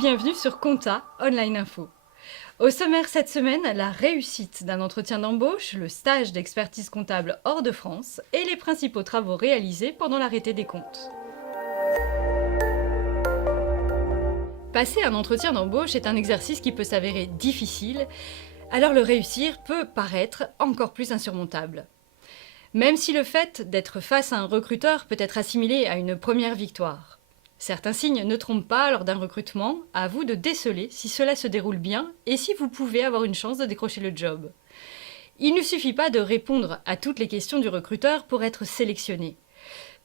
bienvenue sur Compta Online Info. Au sommaire cette semaine, la réussite d'un entretien d'embauche, le stage d'expertise comptable hors de France et les principaux travaux réalisés pendant l'arrêté des comptes. Passer un entretien d'embauche est un exercice qui peut s'avérer difficile, alors le réussir peut paraître encore plus insurmontable. Même si le fait d'être face à un recruteur peut être assimilé à une première victoire. Certains signes ne trompent pas lors d'un recrutement, à vous de déceler si cela se déroule bien et si vous pouvez avoir une chance de décrocher le job. Il ne suffit pas de répondre à toutes les questions du recruteur pour être sélectionné.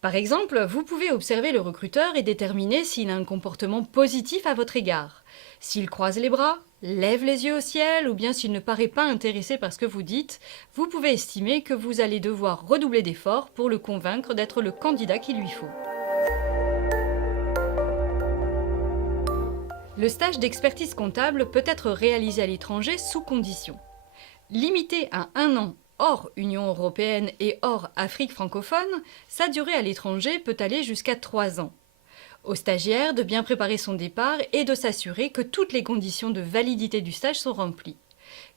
Par exemple, vous pouvez observer le recruteur et déterminer s'il a un comportement positif à votre égard. S'il croise les bras, lève les yeux au ciel ou bien s'il ne paraît pas intéressé par ce que vous dites, vous pouvez estimer que vous allez devoir redoubler d'efforts pour le convaincre d'être le candidat qu'il lui faut. Le stage d'expertise comptable peut être réalisé à l'étranger sous conditions. Limité à 1 an hors Union européenne et hors Afrique francophone, sa durée à l'étranger peut aller jusqu'à 3 ans. Au stagiaire de bien préparer son départ et de s'assurer que toutes les conditions de validité du stage sont remplies.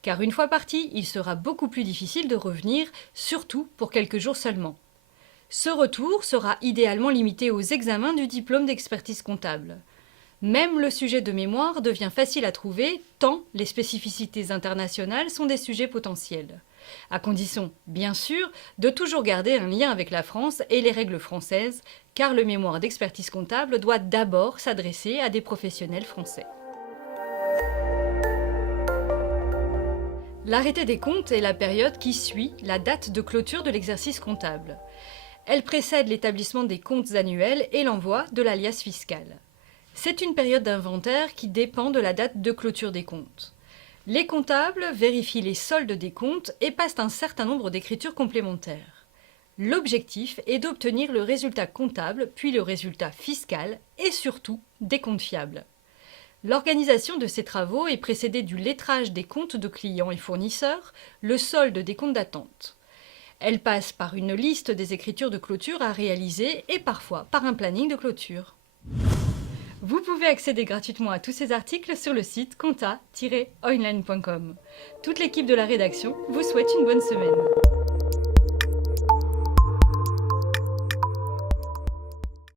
Car une fois parti, il sera beaucoup plus difficile de revenir, surtout pour quelques jours seulement. Ce retour sera idéalement limité aux examens du diplôme d'expertise comptable. Même le sujet de mémoire devient facile à trouver, tant les spécificités internationales sont des sujets potentiels. À condition, bien sûr, de toujours garder un lien avec la France et les règles françaises, car le mémoire d'expertise comptable doit d'abord s'adresser à des professionnels français. L'arrêté des comptes est la période qui suit la date de clôture de l'exercice comptable. Elle précède l'établissement des comptes annuels et l'envoi de l'alias fiscal. C'est une période d'inventaire qui dépend de la date de clôture des comptes. Les comptables vérifient les soldes des comptes et passent un certain nombre d'écritures complémentaires. L'objectif est d'obtenir le résultat comptable, puis le résultat fiscal et surtout des comptes fiables. L'organisation de ces travaux est précédée du lettrage des comptes de clients et fournisseurs, le solde des comptes d'attente. Elle passe par une liste des écritures de clôture à réaliser et parfois par un planning de clôture. Vous pouvez accéder gratuitement à tous ces articles sur le site compta-online.com. Toute l'équipe de la rédaction vous souhaite une bonne semaine.